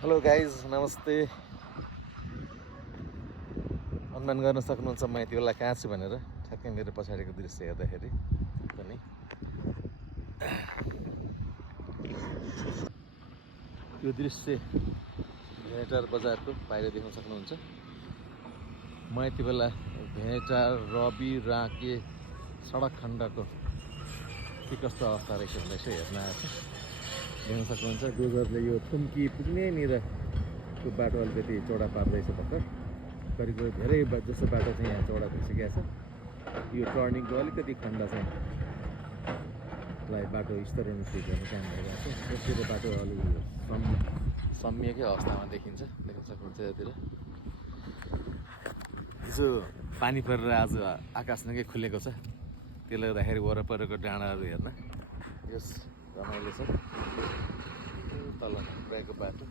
Hello guys नमस्ते। अनुमान गर्न सक्नुहुन्छ म यति बेला कहाँ छु भनेर। ठ्याक्कै मेरो पछाडिको दृश्य हेर्दाखेरि पनि यो दृश्य भेटार बजारको बाहिर देख्न सक्नुहुन्छ। म यति बेला भेटार रवि राके सडक खण्डको के कस्तो अवस्था रहेछ भन्ने यसो हेर्न आएको छु। देख्न सक्नुहुन्छ डोजरले यो थुम्की पुग्नेनिरको बाटो अलिकति चौडा पार्दैछ भर्खर। करिब धेरै जसो बाटो चाहिँ यहाँ चौडा भइसकेको छ। यो टर्निङको अलिकति खण्ड चाहिँ लाई बाटो स्तरोन्नति गर्ने काम भइरहेको छ। त्यसतिर बाटो अलि सम्यकै अवस्थामा देखिन्छ, देख्न सक्नुहुन्छ यतातिर। हिजो पानी परेर आज आकाश निकै खुलेको छ, त्यसले गर्दाखेरि वरपरको डाँडाहरू हेर्न यस रमाइलो छ। तल पुऱ्याएको बाटो